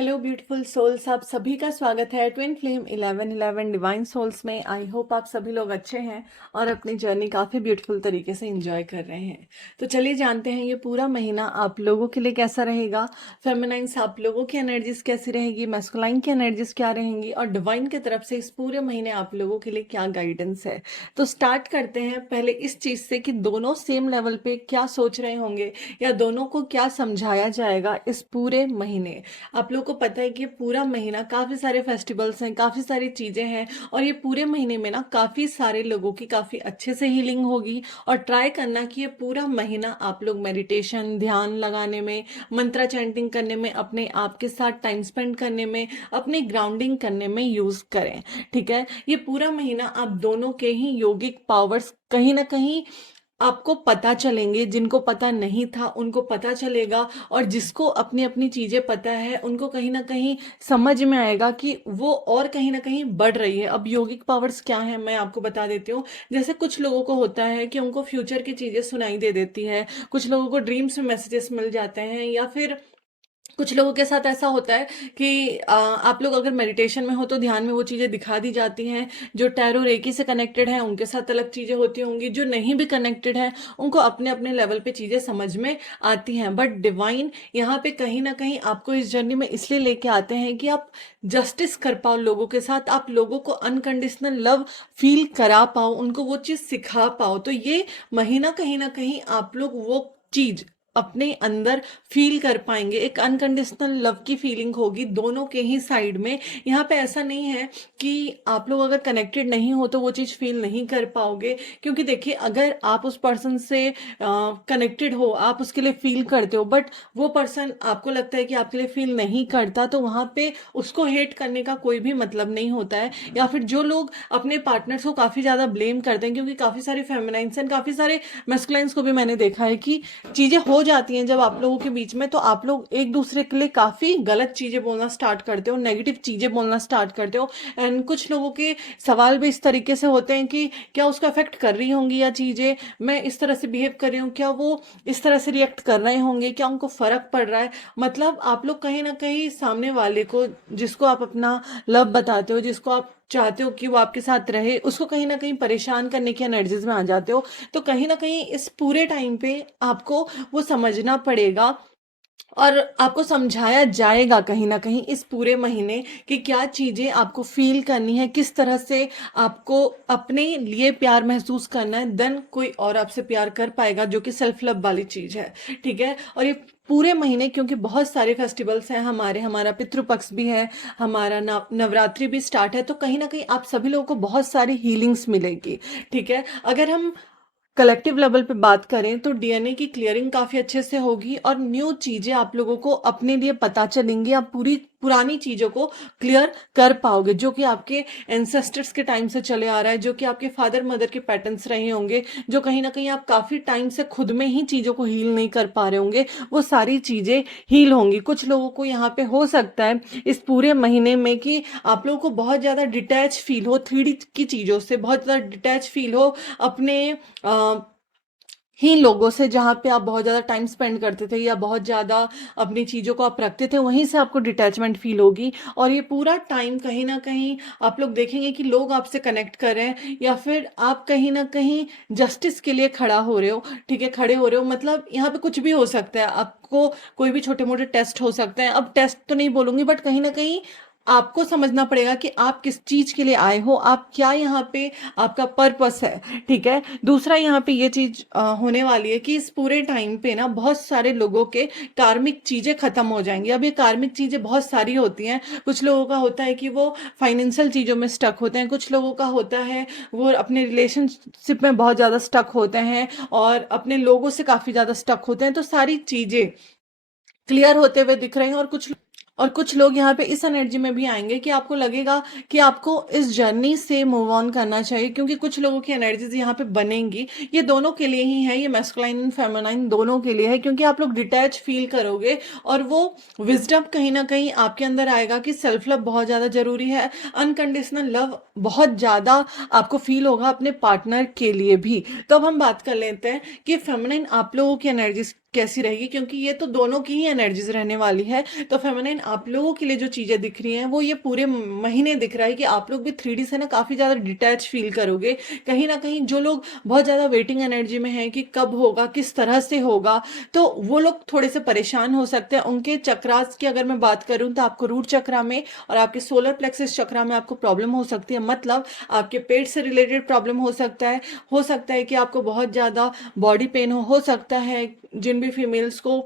Hello beautiful souls, आप सभी का स्वागत है ट्विन फ्लेम 1111 डिवाइन सोल्स में। आई होप आप सभी लोग अच्छे हैं और अपनी जर्नी काफ़ी ब्यूटीफुल तरीके से एंजॉय कर रहे हैं। तो चलिए जानते हैं ये पूरा महीना आप लोगों के लिए कैसा रहेगा। फेमिनाइंस आप लोगों की एनर्जीज कैसी रहेगी, मैस्कुलाइन की एनर्जीज क्या रहेंगी और डिवाइन की तरफ से इस पूरे महीने आप लोगों के लिए क्या गाइडेंस है। तो स्टार्ट करते हैं पहले इस चीज़ से कि दोनों सेम लेवल पे क्या सोच रहे होंगे या दोनों को क्या समझाया जाएगा इस पूरे महीने। आप लोग को पता है कि ये पूरा महीना काफ़ी सारे फेस्टिवल्स हैं, काफ़ी सारी चीज़ें हैं और ये पूरे महीने में ना काफ़ी सारे लोगों की काफ़ी अच्छे से हीलिंग होगी। और ट्राई करना कि ये पूरा महीना आप लोग मेडिटेशन, ध्यान लगाने में, मंत्रा चैंटिंग करने में, अपने आप के साथ टाइम स्पेंड करने में, अपनी ग्राउंडिंग करने में यूज़ करें। ठीक है, ये पूरा महीना आप दोनों के ही योगिक पावर्स कहीं ना कहीं आपको पता चलेंगे। जिनको पता नहीं था उनको पता चलेगा और जिसको अपनी अपनी चीज़ें पता है उनको कहीं ना कहीं समझ में आएगा कि वो और कहीं ना कहीं बढ़ रही है। अब योगिक पावर्स क्या है मैं आपको बता देती हूँ। जैसे कुछ लोगों को होता है कि उनको फ्यूचर की चीज़ें सुनाई दे देती है, कुछ लोगों को ड्रीम्स में मैसेजेस मिल जाते हैं, या फिर कुछ लोगों के साथ ऐसा होता है कि आप लोग अगर मेडिटेशन में हो तो ध्यान में वो चीज़ें दिखा दी जाती हैं। जो टैरो रेकी से कनेक्टेड हैं उनके साथ अलग चीज़ें होती होंगी, जो नहीं भी कनेक्टेड हैं उनको अपने अपने लेवल पे चीज़ें समझ में आती हैं। बट डिवाइन यहाँ पे कहीं ना कहीं आपको इस जर्नी में इसलिए लेके आते हैं कि आप जस्टिस कर पाओ लोगों के साथ, आप लोगों को अनकंडीशनल लव फील करा पाओ, उनको वो चीज़ सिखा पाओ। तो ये महीना कहीं ना कहीं आप लोग वो चीज़ अपने अंदर फील कर पाएंगे। एक अनकंडीशनल लव की फीलिंग होगी दोनों के ही साइड में। यहाँ पे ऐसा नहीं है कि आप लोग अगर कनेक्टेड नहीं हो तो वो चीज़ फील नहीं कर पाओगे, क्योंकि देखिए अगर आप उस पर्सन से कनेक्टेड हो, आप उसके लिए फील करते हो, बट वो पर्सन आपको लगता है कि आपके लिए फील नहीं करता, तो वहाँ पे उसको हेट करने का कोई भी मतलब नहीं होता है। या फिर जो लोग अपने पार्टनर्स को काफ़ी ज़्यादा ब्लेम करते हैं, क्योंकि काफ़ी सारे फेमिनाइंस एंड काफ़ी सारे मैस्कुलाइंस को भी मैंने देखा है कि चीज़ें हो जाती हैं जब आप लोगों के बीच में, तो आप लोग एक दूसरे के लिए काफ़ी गलत चीज़ें बोलना स्टार्ट करते हो, नेगेटिव चीज़ें बोलना स्टार्ट करते हो। एंड कुछ लोगों के सवाल भी इस तरीके से होते हैं कि क्या उसको अफेक्ट कर रही होंगी या चीज़ें, मैं इस तरह से बिहेव कर रही हूँ, क्या वो इस तरह से रिएक्ट कर रहे होंगे, क्या उनको फ़र्क पड़ रहा है। मतलब आप लोग कहीं ना कहीं सामने वाले को, जिसको आप अपना लव बताते हो, जिसको आप चाहते हो कि वो आपके साथ रहे, उसको कहीं ना कहीं परेशान करने की एनर्जीज में आ जाते हो। तो कहीं ना कहीं इस पूरे टाइम पे आपको वो समझना पड़ेगा और आपको समझाया जाएगा कहीं ना कहीं इस पूरे महीने कि क्या चीज़ें आपको फील करनी है, किस तरह से आपको अपने लिए प्यार महसूस करना है, देन कोई और आपसे प्यार कर पाएगा, जो कि सेल्फ लव वाली चीज़ है। ठीक है, और ये पूरे महीने क्योंकि बहुत सारे फेस्टिवल्स हैं हमारा पितृपक्ष भी है, हमारा नवरात्रि भी स्टार्ट है, तो कहीं ना कहीं आप सभी लोगों को बहुत सारी हीलिंग्स मिलेगी। ठीक है, अगर हम कलेक्टिव लेवल पे बात करें तो डीएनए की क्लियरिंग काफ़ी अच्छे से होगी और न्यू चीज़ें आप लोगों को अपने लिए पता चलेंगी। आप पूरी पुरानी चीज़ों को क्लियर कर पाओगे, जो कि आपके एंसेस्टर्स के टाइम से चले आ रहा है, जो कि आपके फादर मदर के पैटर्न्स रहे होंगे, जो कहीं ना कहीं आप काफ़ी टाइम से खुद में ही चीज़ों को हील नहीं कर पा रहे होंगे, वो सारी चीज़ें हील होंगी। कुछ लोगों को यहाँ पे हो सकता है इस पूरे महीने में कि आप लोगों को बहुत ज़्यादा डिटैच फील हो, 3D की चीज़ों से बहुत ज़्यादा डिटैच फील हो अपने ही लोगों से, जहाँ पे आप बहुत ज़्यादा टाइम स्पेंड करते थे या बहुत ज़्यादा अपनी चीज़ों को आप रखते थे, वहीं से आपको डिटैचमेंट फील होगी। और ये पूरा टाइम कहीं ना कहीं आप लोग देखेंगे कि लोग आपसे कनेक्ट कर रहे हैं या फिर आप कहीं ना कहीं जस्टिस के लिए खड़ा हो रहे हो। ठीक है, खड़े हो रहे हो, मतलब यहाँ पे कुछ भी हो सकता है। आपको कोई भी छोटे मोटे टेस्ट हो सकते हैं, अब टेस्ट तो नहीं बोलूँगी, बट कहीं ना कहीं आपको समझना पड़ेगा कि आप किस चीज़ के लिए आए हो, आप क्या यहाँ पे आपका पर्पस है। ठीक है, दूसरा यहाँ पे ये चीज़ होने वाली है कि इस पूरे टाइम पे ना बहुत सारे लोगों के कार्मिक चीज़ें ख़त्म हो जाएंगी। अब ये कार्मिक चीज़ें बहुत सारी होती हैं। कुछ लोगों का होता है कि वो फाइनेंशियल चीज़ों में स्टक होते हैं, कुछ लोगों का होता है वो अपने रिलेशनशिप में बहुत ज़्यादा स्टक होते हैं और अपने लोगों से काफ़ी ज़्यादा स्टक होते हैं। तो सारी चीज़ें क्लियर होते हुए दिख रहे हैं। और कुछ लोग यहाँ पे इस एनर्जी में भी आएंगे कि आपको लगेगा कि आपको इस जर्नी से मूव ऑन करना चाहिए, क्योंकि कुछ लोगों की एनर्जीज यहाँ पे बनेंगी। ये दोनों के लिए ही है, ये मैस्कुलाइन एंड फेमिनाइन दोनों के लिए है, क्योंकि आप लोग डिटैच फील करोगे और वो विजडम कहीं ना कहीं आपके अंदर आएगा कि सेल्फ लव बहुत ज़्यादा जरूरी है। अनकंडीशनल लव बहुत ज़्यादा आपको फील होगा अपने पार्टनर के लिए भी। तो अब हम बात कर लेते हैं कि फेमिनाइन आप लोगों की एनर्जीज कैसी रहेगी, क्योंकि ये तो दोनों की ही एनर्जीज रहने वाली है। तो फेमिनाइन आप लोगों के लिए जो चीज़ें दिख रही हैं वो ये पूरे महीने दिख रहा है कि आप लोग भी 3D से ना काफ़ी ज़्यादा डिटैच फील करोगे। कहीं ना कहीं जो लोग बहुत ज़्यादा वेटिंग एनर्जी में हैं कि कब होगा, किस तरह से होगा, तो वो लोग थोड़े से परेशान हो सकते हैं। उनके चक्रास की अगर मैं बात करूं तो आपको रूट चक्रा में और आपके सोलर प्लेक्सस चक्रा में आपको प्रॉब्लम हो सकती है। मतलब आपके पेट से रिलेटेड प्रॉब्लम हो सकता है कि आपको बहुत ज़्यादा बॉडी पेन हो सकता है। जिन भी फीमेल्स को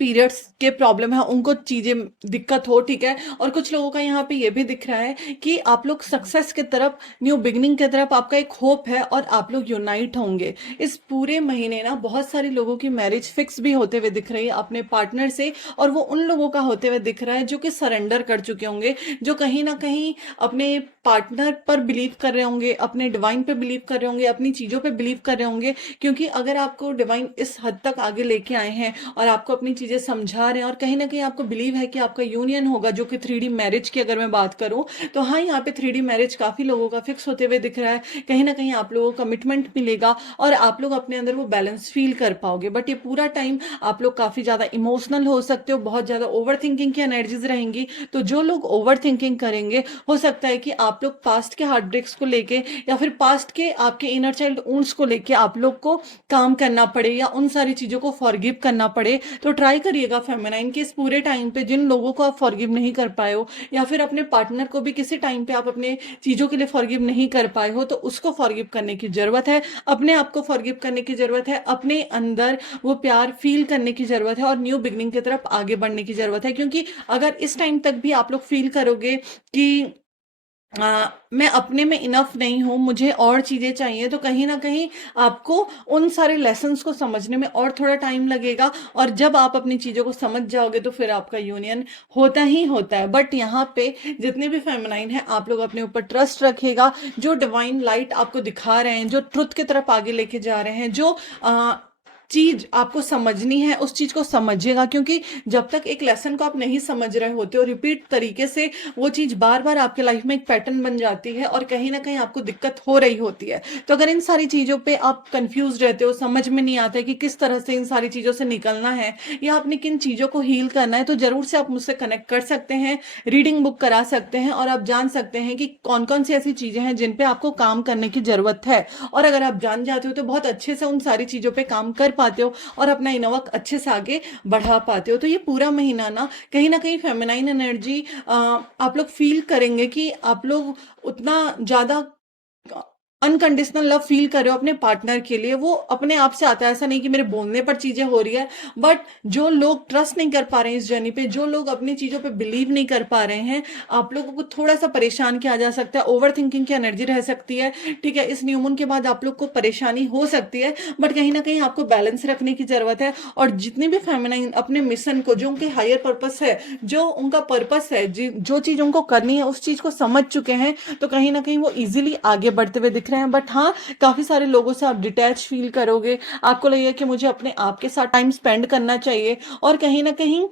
पीरियड्स के प्रॉब्लम है उनको चीजें दिक्कत हो, ठीक है। और कुछ लोगों का यहाँ पे ये भी दिख रहा है कि आप लोग सक्सेस की तरफ, न्यू बिगनिंग की तरफ आपका एक होप है और आप लोग यूनाइट होंगे। इस पूरे महीने ना बहुत सारे लोगों की मैरिज फिक्स भी होते हुए दिख रही है अपने पार्टनर से, और वो उन लोगों का होते हुए दिख रहा है जो कि सरेंडर कर चुके होंगे, जो कहीं ना कहीं अपने पार्टनर पर बिलीव कर रहे होंगे, अपने डिवाइन पे बिलीव कर रहे होंगे, अपनी चीजों पे बिलीव कर रहे होंगे। क्योंकि अगर आपको डिवाइन इस हद तक आगे लेके आए हैं और आपको अपनी चीजें समझा रहे हैं और कहीं ना कहीं आपको बिलीव है कि आपका यूनियन होगा, जो कि 3D मैरिज की अगर मैं बात करूं तो हाँ, यहाँ पे 3D मैरिज काफी लोगों का फिक्स होते हुए दिख रहा है। कहीं ना कहीं आप लोगों को कमिटमेंट मिलेगा और आप लोग अपने अंदर वो बैलेंस फील कर पाओगे। बट ये पूरा टाइम आप लोग काफी ज्यादा इमोशनल हो सकते हो, बहुत ज्यादा ओवर थिंकिंग की एनर्जीज रहेंगी। तो जो लोग ओवर थिंकिंग करेंगे, हो सकता है कि आप लोग पास्ट के हार्ट ब्रेक्स को लेके या फिर पास्ट के आपके इनर चाइल्ड वुंड्स को लेके आप लोग को काम करना पड़े या उन सारी चीजों को फॉरगिव करना पड़े। तो ट्राई करिएगा फेमिनाइन के इस पूरे टाइम पे जिन लोगों को आप फॉरगिव नहीं कर पाए हो, या फिर अपने पार्टनर को भी किसी टाइम पे आप अपने चीजों के लिए फॉरगिव नहीं कर पाए हो, तो उसको फॉरगिव करने की जरूरत है। अपने आप को फॉरगिव करने की जरूरत है, अपने अंदर वो प्यार फील करने की जरूरत है और न्यू बिगनिंग की तरफ आगे बढ़ने की जरूरत है। क्योंकि अगर इस टाइम तक भी आप लोग फील करोगे कि मैं अपने में इनफ नहीं हूं, मुझे और चीजें चाहिए, तो कहीं ना कहीं आपको उन सारे लेसन्स को समझने में और थोड़ा टाइम लगेगा। और जब आप अपनी चीजों को समझ जाओगे तो फिर आपका यूनियन होता ही होता है। बट यहाँ पे जितने भी फेमिनाइन है, आप लोग अपने ऊपर ट्रस्ट रखेगा। जो डिवाइन लाइट आपको दिखा रहे हैं, जो ट्रुथ की तरफ आगे लेके जा रहे हैं, जो चीज आपको समझनी है उस चीज को समझिएगा। क्योंकि जब तक एक लेसन को आप नहीं समझ रहे होते हो, रिपीट तरीके से वो चीज बार बार आपके लाइफ में एक पैटर्न बन जाती है और कहीं ना कहीं आपको दिक्कत हो रही होती है। तो अगर इन सारी चीजों पे आप कंफ्यूज रहते हो, समझ में नहीं आता है कि किस तरह से इन सारी चीजों से निकलना है या आपने किन चीजों को हील करना है, तो जरूर से आप मुझसे कनेक्ट कर सकते हैं, रीडिंग बुक करा सकते हैं और आप जान सकते हैं कि कौन कौन सी ऐसी चीजें हैं जिन पे आपको काम करने की जरूरत है। और अगर आप जान जाते हो तो बहुत अच्छे से उन सारी चीजों पे काम कर पाते हो और अपना इनोवा अच्छे से आगे बढ़ा पाते हो। तो ये पूरा महीना ना कहीं फेमिनाइन एनर्जी आप लोग फील करेंगे कि आप लोग उतना ज्यादा अनकंडीशनल लव फील कर रहे हो अपने पार्टनर के लिए। वो अपने आप से आता है, ऐसा नहीं कि मेरे बोलने पर चीजें हो रही है। बट जो लोग ट्रस्ट नहीं कर पा रहे हैं इस जर्नी पे, जो लोग अपनी चीजों पे बिलीव नहीं कर पा रहे हैं, आप लोगों को थोड़ा सा परेशान किया जा सकता है। ओवर थिंकिंग की एनर्जी रह सकती है, ठीक है। इस न्यू मून के बाद आप लोग को परेशानी हो सकती है, बट कहीं ना कहीं आपको बैलेंस रखने की जरूरत है। और जितने भी फेमिनाइन अपने मिशन को, जो उनके हायर पर्पस है, जो उनका पर्पस है, जो चीज उनको करनी है, उस चीज को समझ चुके हैं, तो कहीं ना कहीं वो इजीली आगे बढ़ते हुए दिख रहे हैं। बट हाँ, काफी सारे लोगों से आप डिटैच फील करोगे, आपको लगेगा कि मुझे अपने आप के साथ टाइम स्पेंड करना चाहिए। और कहीं ना कहीं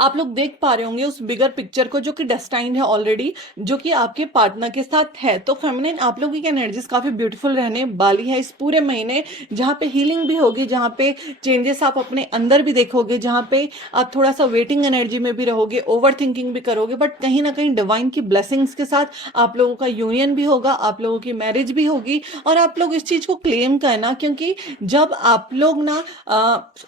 आप लोग देख पा रहे होंगे उस बिगर पिक्चर को, जो कि डेस्टाइंड है ऑलरेडी, जो कि आपके पार्टनर के साथ है। तो फेमिनिन आप लोगों की एनर्जीज काफी ब्यूटीफुल रहने वाली है इस पूरे महीने, जहाँ पे हीलिंग भी होगी, जहाँ पे चेंजेस आप अपने अंदर भी देखोगे, जहाँ पे आप थोड़ा सा वेटिंग एनर्जी में भी रहोगे, ओवर थिंकिंग भी करोगे, बट कहीं ना कहीं डिवाइन की ब्लेसिंग्स के साथ आप लोगों का यूनियन भी होगा, आप लोगों की मैरिज भी होगी। और आप लोग इस चीज को क्लेम करना, क्योंकि जब आप लोग ना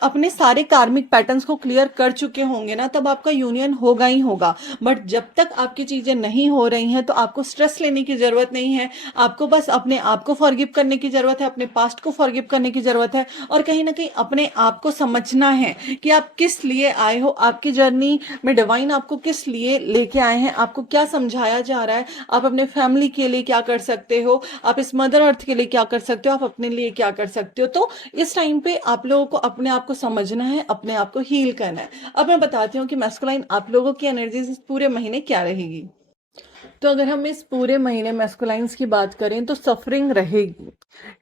अपने सारे कार्मिक पैटर्न्स को क्लियर कर चुके होंगे ना, तब आपका यूनियन होगा ही होगा। बट जब तक आपकी चीजें नहीं हो रही हैं तो आपको स्ट्रेस लेने की जरूरत नहीं है। आपको बस अपने आप को फॉरगिव करने की जरूरत है, अपने पास्ट को फॉरगिव करने की जरूरत है, और कहीं ना कहीं अपने आप को समझना है कि आप किस लिए आए हो, आपकी जर्नी में डिवाइन आपको किस लिए लेके आए हैं, आपको क्या समझाया जा रहा है, आप अपने फैमिली के लिए क्या कर सकते हो, आप इस मदर अर्थ के लिए क्या कर सकते हो, आप अपने लिए क्या कर सकते हो। तो इस टाइम पे आप लोगों को अपने आप को समझना है, अपने आप को हील करना है। अब मैं बताती हूँ कि मैस्कुलाइन आप लोगों की एनर्जी पूरे महीने क्या रहेगी। तो अगर हम इस पूरे महीने मैस्कुलाइंस की बात करें तो सफरिंग रहेगी,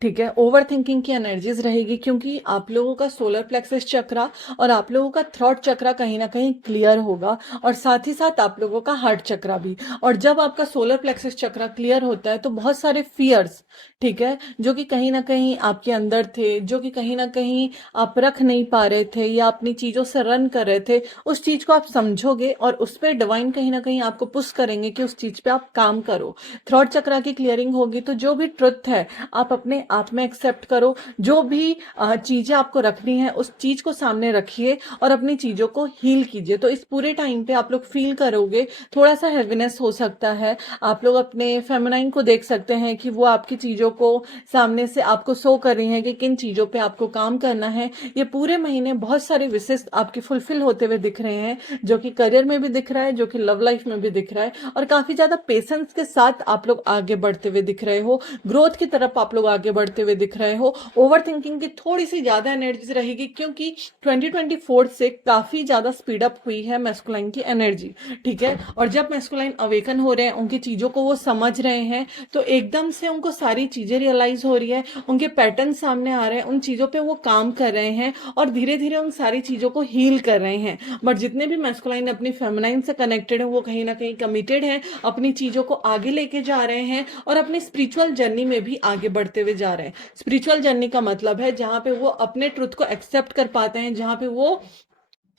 ठीक है। ओवर थिंकिंग की एनर्जीज रहेगी, क्योंकि आप लोगों का सोलर प्लेक्सस चक्रा और आप लोगों का थ्रॉट चक्रा कहीं ना कहीं क्लियर होगा, और साथ ही साथ आप लोगों का हार्ट चक्रा भी। और जब आपका सोलर प्लेक्सस चक्रा क्लियर होता है तो बहुत सारे फियर्स, ठीक है, जो कि कहीं ना कहीं आपके अंदर थे, जो कि कहीं ना कहीं आप रख नहीं पा रहे थे या अपनी चीज़ों से रन कर रहे थे, उस चीज़ को आप समझोगे और उस पर डिवाइन कहीं ना कहीं आपको पुश करेंगे कि उस चीज़ पे आप काम करो। थ्रॉट चक्रा की क्लियरिंग होगी तो जो भी ट्रुथ है आप अपने आप में एक्सेप्ट करो। जो भी चीज़ें आपको रखनी है उस चीज़ को सामने रखिए और अपनी चीज़ों को हील कीजिए। तो इस पूरे टाइम पे आप लोग फील करोगे थोड़ा सा हैवीनेस हो सकता है। आप लोग अपने फेमिनाइन को देख सकते हैं कि वो आपकी चीज़ों को सामने से आपको शो कर रही हैं कि किन चीज़ों पे आपको काम करना है। ये पूरे महीने बहुत सारे विशेष आपके फुलफिल होते हुए दिख रहे हैं, जो कि करियर में भी दिख रहा है, जो कि लव लाइफ में भी दिख रहा है, और काफ़ी ज़्यादा पेशेंस के साथ आप लोग आगे बढ़ते हुए दिख रहे हो। ग्रोथ की तरफ आप लोग आगे बढ़ते हुए दिख रहे हो। ओवर थिंकिंग की थोड़ी सी ज़्यादा एनर्जी रहेगी, क्योंकि 2024 से काफ़ी ज़्यादा स्पीड अप हुई है मैस्कुलाइन की एनर्जी, ठीक है। और जब मैस्कुलाइन अवेकन हो रहे हैं, उनकी चीज़ों को वो समझ रहे हैं, तो एकदम से उनको सारी चीज़ें रियलाइज हो रही है, उनके पैटर्न सामने आ रहे हैं, उन चीज़ों पे वो काम कर रहे हैं और धीरे धीरे उन सारी चीज़ों को हील कर रहे हैं। बट जितने भी मैस्कुलाइन अपनी फेमिनाइन से कनेक्टेड हैं, वो कहीं ना कहीं कमिटेड हैं, अपनी चीज़ों को आगे लेके जा रहे हैं और अपनी स्पिरिचुअल जर्नी में भी आगे बढ़ते हुए जा रहे हैं। स्पिरिचुअल जर्नी का मतलब है जहाँ पे वो अपने ट्रुथ को एक्सेप्ट कर पाते हैं, जहाँ पे वो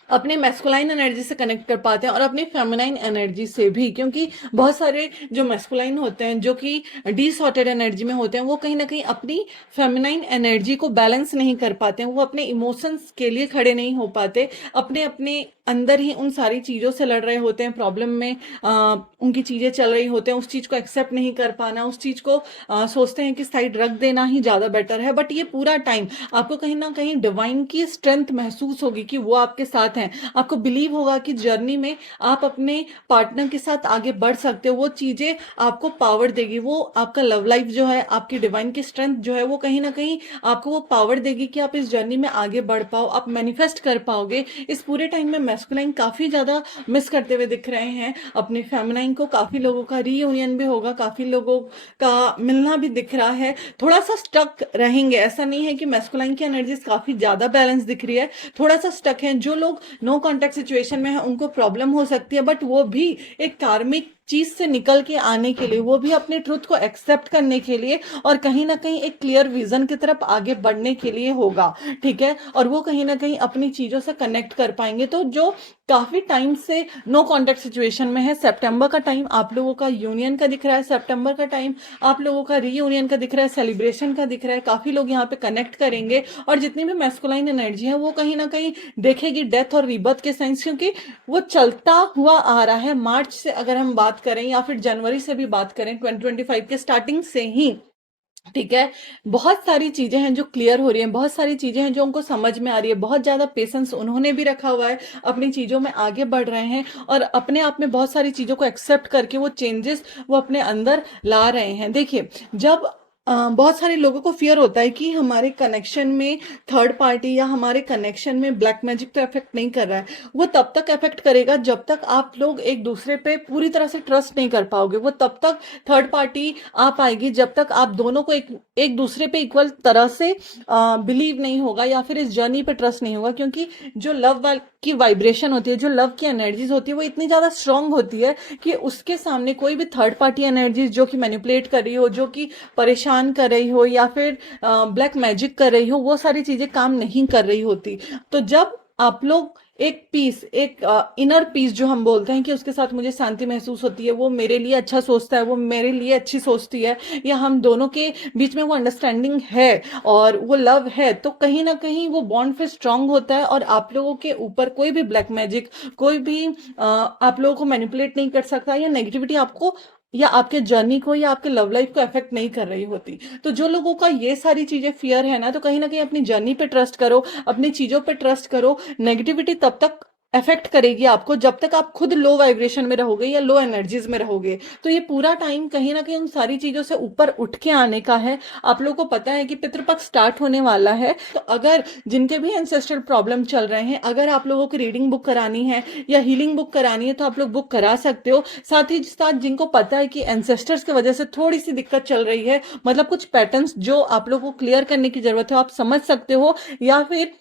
अपने मैस्कुलाइन एनर्जी से कनेक्ट कर पाते हैं और अपनी फेमिनाइन एनर्जी से भी, क्योंकि बहुत सारे जो मैस्कुलाइन होते हैं, जो कि डिसऑर्डर्ड एनर्जी में होते हैं, वो कहीं ना कहीं अपनी फेमिनाइन एनर्जी को बैलेंस नहीं कर पाते हैं, वो अपने इमोशंस के लिए खड़े नहीं हो पाते, अपने अपने अंदर ही उन सारी चीज़ों से लड़ रहे होते हैं, प्रॉब्लम में उनकी चीज़ें चल रही होते हैं, उस चीज़ को एक्सेप्ट नहीं कर पाना, उस चीज़ को सोचते हैं कि साइड रख देना ही ज़्यादा बेटर है। बट ये पूरा टाइम आपको कहीं ना कहीं डिवाइन की स्ट्रेंथ महसूस होगी कि वो आपके साथ हैं। आपको बिलीव होगा कि जर्नी में आप अपने पार्टनर के साथ आगे बढ़ सकते हो। वो चीज़ें आपको पावर देगी, वो आपका लव लाइफ जो है, आपकी डिवाइन की स्ट्रेंथ जो है, वो कहीं ना कहीं आपको वो पावर देगी कि आप इस जर्नी में आगे बढ़ पाओ, आप मैनिफेस्ट कर पाओगे। इस पूरे टाइम में मैस्कुलाइन काफ़ी ज़्यादा मिस करते हुए दिख रहे हैं अपने फेमिनाइन को। काफ़ी लोगों का रीयूनियन भी होगा, काफ़ी लोगों का मिलना भी दिख रहा है। थोड़ा सा स्टक रहेंगे, ऐसा नहीं है कि मैस्कुलाइन की एनर्जीज काफ़ी ज़्यादा बैलेंस दिख रही है, थोड़ा सा स्टक है। जो लोग नो कॉन्टैक्ट सिचुएशन में है उनको प्रॉब्लम हो सकती है, बट वो भी एक कार्मिक चीज से निकल के आने के लिए, वो भी अपने ट्रुथ को एक्सेप्ट करने के लिए और कहीं ना कहीं एक क्लियर विजन की तरफ आगे बढ़ने के लिए होगा, ठीक है। और वो कहीं ना कहीं अपनी चीजों से कनेक्ट कर पाएंगे। तो जो काफी टाइम से नो कॉन्टैक्ट सिचुएशन में है, सितंबर का टाइम आप लोगों का यूनियन का दिख रहा है, सितंबर का टाइम आप लोगों का रीयूनियन का दिख रहा है, सेलिब्रेशन का दिख रहा है। काफी लोग यहाँ पे कनेक्ट करेंगे और जितनी भी मैस्कुलाइन एनर्जी है वो कहीं ना कहीं देखेगी डेथ और रीबर्थ के साइंस, क्योंकि वो चलता हुआ आ रहा है। मार्च से अगर हम बात करें या फिर जनवरी से भी बात करें, 2025 के स्टार्टिंग से ही, ठीक है, बहुत सारी चीजें हैं जो क्लियर हो रही हैं, बहुत सारी चीजें हैं जो उनको समझ में आ रही है, बहुत ज्यादा पेशेंस उन्होंने भी रखा हुआ है, अपनी चीजों में आगे बढ़ रहे हैं और अपने आप में बहुत सारी चीजों को एक्सेप्ट करके वो चेंजेस वो अपने अंदर ला रहे हैं। देखिए, जब बहुत सारे लोगों को फियर होता है कि हमारे कनेक्शन में थर्ड पार्टी या हमारे कनेक्शन में ब्लैक मैजिक तो इफेक्ट नहीं कर रहा है। वो तब तक इफेक्ट करेगा जब तक आप लोग एक दूसरे पे पूरी तरह से ट्रस्ट नहीं कर पाओगे। वो तब तक थर्ड पार्टी आ पाएगी जब तक आप दोनों को एक दूसरे पे इक्वल तरह से बिलीव नहीं होगा या फिर इस जर्नी पे ट्रस्ट नहीं होगा, क्योंकि जो लव की वाइब्रेशन होती है, जो लव की एनर्जीज होती है, वो इतनी ज़्यादा स्ट्रांग होती है कि उसके सामने कोई भी थर्ड पार्टी एनर्जीज जो कि मैनिपुलेट कर रही हो, जो कि परेशान कर रही हो या फिर ब्लैक मैजिक कर रही हो, वो सारी चीज़ें काम नहीं कर रही होती। तो जब आप लोग एक पीस, एक इनर पीस जो हम बोलते हैं कि उसके साथ मुझे शांति महसूस होती है, वो मेरे लिए अच्छा सोचता है, वो मेरे लिए अच्छी सोचती है, या हम दोनों के बीच में वो अंडरस्टैंडिंग है और वो लव है, तो कहीं ना कहीं वो बॉन्ड फिर स्ट्रांग होता है और आप लोगों के ऊपर कोई भी ब्लैक मैजिक, कोई भी आप लोगों को मैनिपुलेट नहीं कर सकता, या नेगेटिविटी आपको या आपके जर्नी को या आपके लव लाइफ को अफेक्ट नहीं कर रही होती। तो जो लोगों का ये सारी चीजें फियर है ना, तो कहीं ना कहीं अपनी जर्नी पे ट्रस्ट करो, अपनी चीजों पे ट्रस्ट करो। नेगेटिविटी तब तक अफेक्ट करेगी आपको जब तक आप खुद लो वाइब्रेशन में रहोगे या लो एनर्जीज में रहोगे। तो ये पूरा टाइम कहीं ना कहीं उन सारी चीजों से ऊपर उठ के आने का है। आप लोगों को पता है कि पितृपक्ष स्टार्ट होने वाला है, तो अगर जिनके भी एंसेस्ट्रल प्रॉब्लम चल रहे हैं, अगर आप लोगों को रीडिंग बुक करानी है या हीलिंग बुक करानी है तो आप लोग बुक करा सकते हो। साथ ही साथ जिनको पता है कि एंसेस्टर्स की वजह से थोड़ी सी दिक्कत चल रही है, मतलब कुछ पैटर्न्स जो आप लोगों को क्लियर करने की जरूरत है, आप समझ सकते हो। या फिर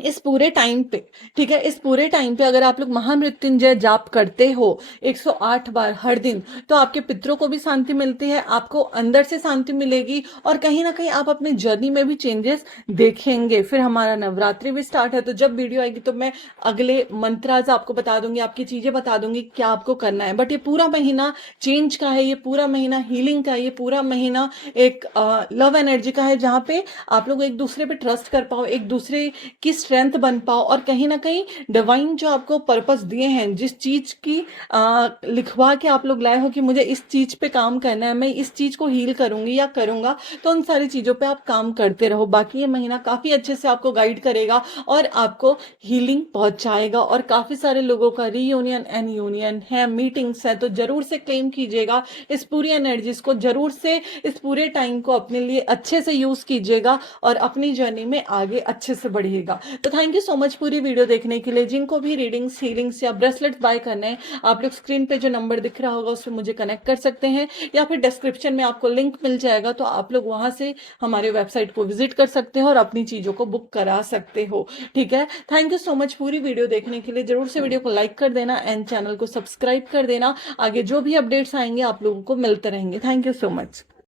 इस पूरे टाइम पे, ठीक है, इस पूरे टाइम पे अगर आप लोग महामृत्युंजय जाप करते हो 108 बार हर दिन, तो आपके पितरों को भी शांति मिलती है, आपको अंदर से शांति मिलेगी और कहीं ना कहीं आप अपने जर्नी में भी चेंजेस देखेंगे। फिर हमारा नवरात्रि भी स्टार्ट है, तो जब वीडियो आएगी तो मैं अगले मंत्राज आपको बता दूंगी, आपकी चीजें बता दूंगी क्या आपको करना है। बट ये पूरा महीना चेंज का है, ये पूरा महीना हीलिंग का है, ये पूरा महीना एक लव एनर्जी का है, जहाँ पे आप लोग एक दूसरे पे ट्रस्ट कर पाओ, एक दूसरे की स्ट्रेंथ बन पाओ और कहीं ना कहीं डिवाइन जो आपको पर्पस दिए हैं, जिस चीज की लिखवा के आप लोग लाए हो कि मुझे इस चीज पे काम करना है, मैं इस चीज को हील करूंगी या करूंगा, तो उन सारी चीजों पे आप काम करते रहो। बाकी ये महीना काफी अच्छे से आपको गाइड करेगा और आपको हीलिंग पहुंचाएगा। और काफी सारे लोगों का रीयूनियन एंड यूनियन है, मीटिंग्स है, तो जरूर से क्लेम कीजिएगा इस पूरी एनर्जीज को, जरूर से इस पूरे टाइम को अपने लिए अच्छे से यूज कीजिएगा और अपनी जर्नी में आगे अच्छे से बढ़िएगा। तो थैंक यू सो मच पूरी वीडियो देखने के लिए। जिनको भी रीडिंग्स, हीलिंग्स या ब्रेसलेट बाय करने हैं, आप लोग स्क्रीन पे जो नंबर दिख रहा होगा उस पर मुझे कनेक्ट कर सकते हैं, या फिर डिस्क्रिप्शन में आपको लिंक मिल जाएगा, तो आप लोग वहां से हमारे वेबसाइट को विजिट कर सकते हो और अपनी चीजों को बुक करा सकते हो। ठीक है, थैंक यू सो मच पूरी वीडियो देखने के लिए। जरूर से वीडियो को लाइक कर देना एंड चैनल को सब्सक्राइब कर देना। आगे जो भी अपडेट्स आएंगे आप लोगों को मिलते रहेंगे। Thank you so much.